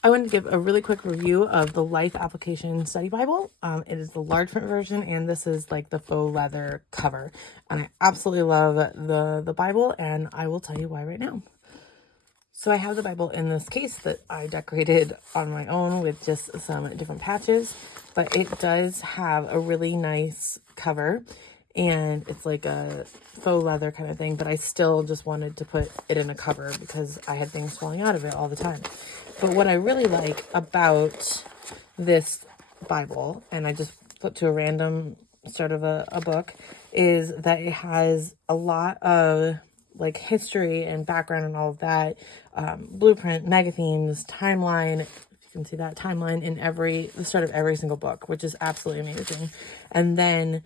I wanted to give a really quick review of the Life Application Study Bible. It is the large print version, and this is like the faux leather cover. And I absolutely love the Bible, and I will tell you why right now. So I have the Bible in this case that I decorated on my own with just some different patches, but it does have a really nice cover, and it's like a faux leather kind of thing, but I still just wanted to put it in a cover because I had things falling out of it all the time. But what I really like about this Bible, and I just flipped to a random start of a book, is that it has a lot of like history and background and all of that, blueprint, mega themes, timeline. If you can see that timeline in the start of every single book, which is absolutely amazing. And then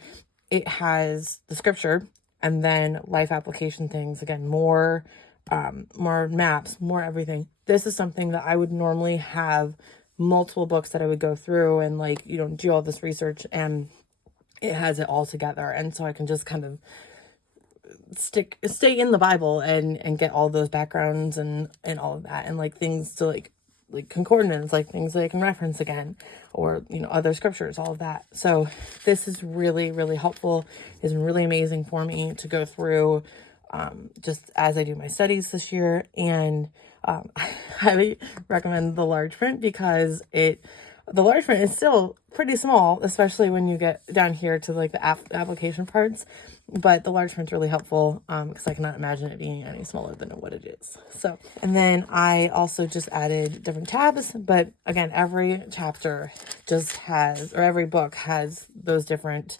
it has the scripture, and then life application things. Again, more maps, more everything. This is something that I would normally have multiple books that I would go through and like, do all this research, and it has it all together. And so I can just kind of stay in the Bible and get all those backgrounds and all of that, and like things to like concordance, like things that I can reference again, or other scriptures, all of that. So this is really, really helpful. It's been really amazing for me to go through just as I do my studies this year. And I highly recommend the large print because the large print is still pretty small, especially when you get down here to like the application parts. But the large print's really helpful because I cannot imagine it being any smaller than what it is. So, and then I also just added different tabs. But again, every chapter just has, or every book has those different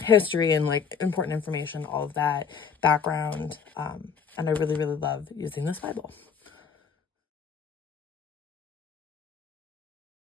history and like important information, all of that background. And I really, really love using this Bible.